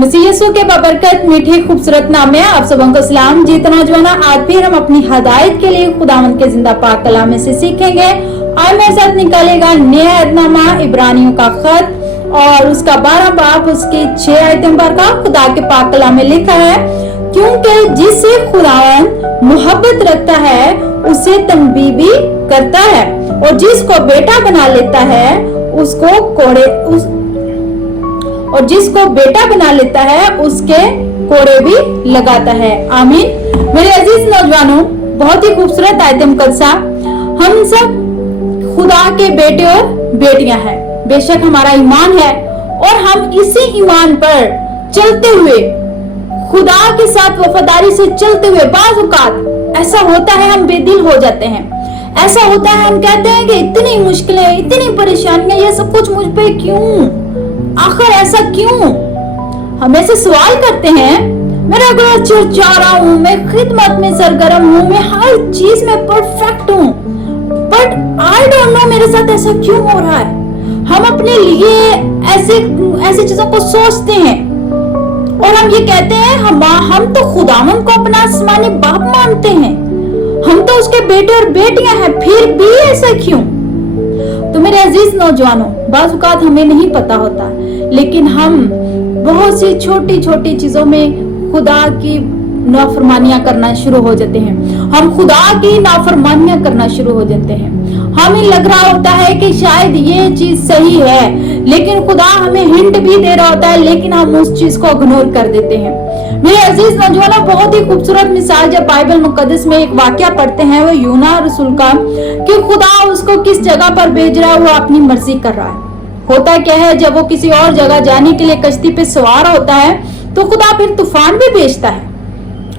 मसीह यीशु के बबरकत मीठे खूबसूरत नाम में आप सबों को सलाम। जी तो नौजवानों, आज फिर हम अपनी हदायत के लिए खुदावंद के जिंदा पाक कलाम में से सीखेंगे। आज मेरे साथ निकालेगा नया अहदनामा इब्रानियों का खत और उसका 12 बाब उसके 6 आयतों पर का खुदा के पाक कलाम में लिखा है, क्योंकि जिससे खुदावंद मोहब्बत रखता है उसे तंबीह भी करता है, और जिसको बेटा बना लेता है जिसको बेटा बना लेता है उसके कोड़े भी लगाता है। आमीन। मेरे अजीज नौजवानों, बहुत ही खूबसूरत आयत मुकद्दसा। हम सब खुदा के बेटे और बेटियां हैं। बेशक हमारा ईमान है और हम इसी ईमान पर चलते हुए, खुदा के साथ वफादारी से चलते हुए, बाज़ औक़ात ऐसा होता है हम बेदिल हो जाते हैं। ऐसा होता है हम कहते हैं कि इतनी मुश्किलें, इतनी परेशानियां, ये सब कुछ मुझ पे क्यों, आखिर ऐसा क्यों? हम ऐसे सवाल करते हैं। मेरा घर चिरचारा हूँ, मैं खिदमत में सरगर्म हूँ, मैं हर चीज में परफेक्ट हूँ, बट आई डोंट नो मेरे साथ ऐसा क्यों हो रहा है। हम अपने लिए ऐसी चीजों को सोचते हैं और हम ये कहते हैं हम तो खुदावंद को अपना आसमानी बाप मानते हैं, हम तो उसके बेटे और बेटियां हैं, फिर भी ऐसा क्यों? तो मेरे अजीज नौजवानों, बाज़ औक़ात हमें नहीं पता होता, लेकिन हम बहुत सी छोटी छोटी चीजों में खुदा की नाफरमानियां करना शुरू हो जाते हैं। हम खुदा की नाफरमानियां करना शुरू हो जाते हैं। हमें लग रहा होता है कि शायद ये चीज सही है, लेकिन खुदा हमें हिंट भी दे रहा होता है, लेकिन हम उस चीज को इग्नोर कर देते हैं। मेरे अजीज नौजवानों, बहुत ही खूबसूरत मिसाल जब बाइबल मुकद्दस में एक वाकया पढ़ते हैं, वो यूना रसूल का, कि खुदा उसको किस जगह पर भेज रहा है, वो अपनी मर्जी कर रहा है। होता क्या है, जब वो किसी और जगह जाने के लिए कश्ती पे सवार होता है तो खुदा फिर तूफान भी भेजता है,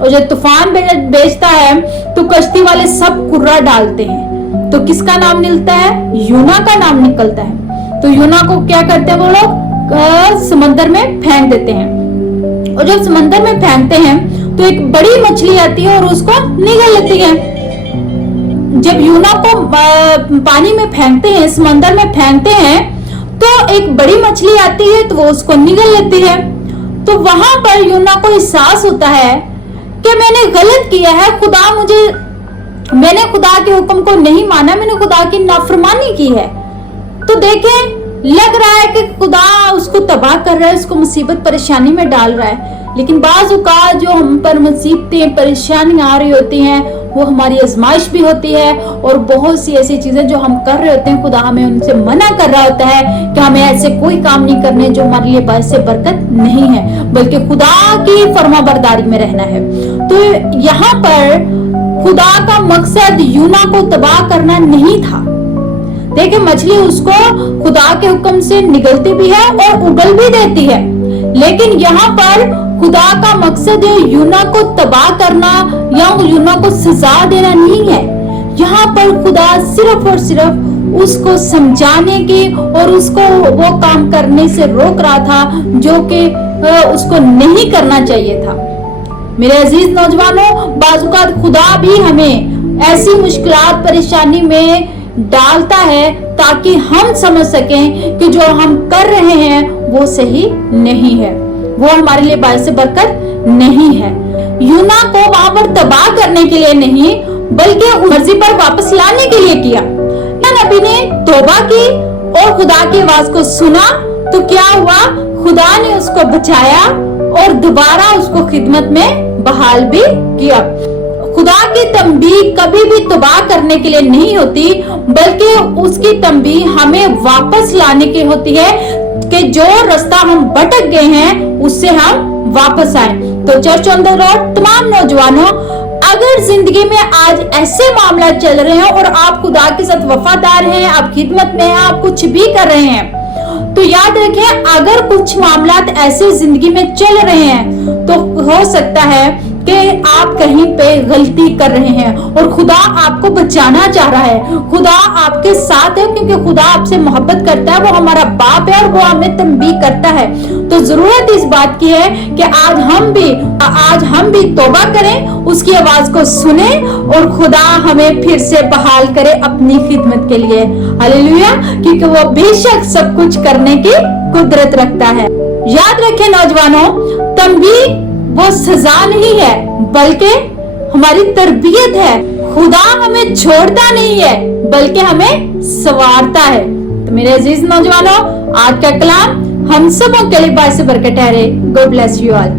और जब तूफान भेजता है तो कश्ती वाले सब कुर्रा डालते हैं, तो किसका नाम निकलता है? यूना का नाम निकलता है। तो यूना को क्या करते हैं वो लोग? समंदर में फेंक देते हैं, और जब समंदर में फेंकते हैं तो एक बड़ी मछली आती है और उसको निगल लेती है। जब यूना को पानी में फेंकते हैं, समंदर में फेंकते हैं, तो एक बड़ी मछली आती है तो वो उसको निगल लेती है। तो वहां पर यूना को एहसास होता है कि मैंने गलत किया है, मैंने खुदा के हुक्म को नहीं माना, मैंने खुदा की नाफरमानी की है। तो देखें, लग रहा है कि खुदा उसको तबाह कर रहा है, उसको मुसीबत परेशानी में डाल रहा है, लेकिन बाज़ औक़ात जो हम पर मुसीबतें परेशानियां आ रही होती हैं, वो हमारी आजमाइश भी होती है, और बहुत सी ऐसी चीजें जो हम कर रहे होते हैं, खुदा हमें उनसे मना कर रहा होता है कि हमें ऐसे कोई काम नहीं करने जो हमारे लिए बायसे बरकत नहीं है, बल्कि खुदा की फरमाबरदारी में रहना है। तो यहाँ पर खुदा का मकसद यूना को तबाह करना नहीं था। देखिए, मछली उसको खुदा के हुक्म से निगलती भी है और उगल भी देती है, लेकिन यहाँ पर खुदा का मकसद यूना को तबाह करना या यूना को सजा देना नहीं है। यहाँ पर खुदा सिर्फ और सिर्फ उसको समझाने की और उसको वो काम करने से रोक रहा था जो कि उसको नहीं करना चाहिए था। मेरे अजीज नौजवानों, बाज़ औक़ात खुदा भी हमें ऐसी मुश्किलात परेशानी में डालता है ताकि हम समझ सकें कि जो हम कर रहे हैं वो सही नहीं है, वो हमारे लिए बायस बरकत नहीं है। यूना को वहां पर तबाह करने के लिए नहीं, बल्कि मर्जी पर वापस लाने के लिए किया। नबी ने तौबा की और खुदा की आवाज को सुना, तो क्या हुआ? खुदा ने उसको बचाया और दोबारा उसको खिदमत में बहाल भी किया। खुदा की तंबीह कभी भी तबाह करने के लिए नहीं होती, बल्कि उसकी तंबीह हमें वापस लाने की होती है कि जो रास्ता हम भटक गए हैं उससे हम वापस आए। तो चर्च ऑन द रोड तमाम नौजवानों, अगर जिंदगी में आज ऐसे मामला चल रहे हैं और आप खुदा के साथ वफादार हैं, आप खिदमत में हैं, आप कुछ भी कर रहे हैं, तो याद रखें, अगर कुछ मामला ऐसे जिंदगी में चल रहे हैं तो हो सकता है कि आप कहीं पे गलती कर रहे हैं और खुदा आपको बचाना चाह रहा है। खुदा आपके साथ है क्योंकि खुदा आपसे मोहब्बत करता है, वो हमारा बाप है और वो हमें तंबीह करता है। तो जरूरत इस बात की है कि आज हम भी तौबा करें, उसकी आवाज को सुने और खुदा हमें फिर से बहाल करे अपनी खिदमत के लिए। हालेलुया, क्योंकि वो बेशक सब कुछ करने की कुदरत रखता है। याद रखें नौजवानों, तंबी वो सजा नहीं है बल्कि हमारी तरबियत है। खुदा हमें छोड़ता नहीं है बल्कि हमें संवारता है। तो मेरे अजीज नौजवानों, आज का कलाम हम सबों के लिए बाइस बरकत ठहरे। God bless you all.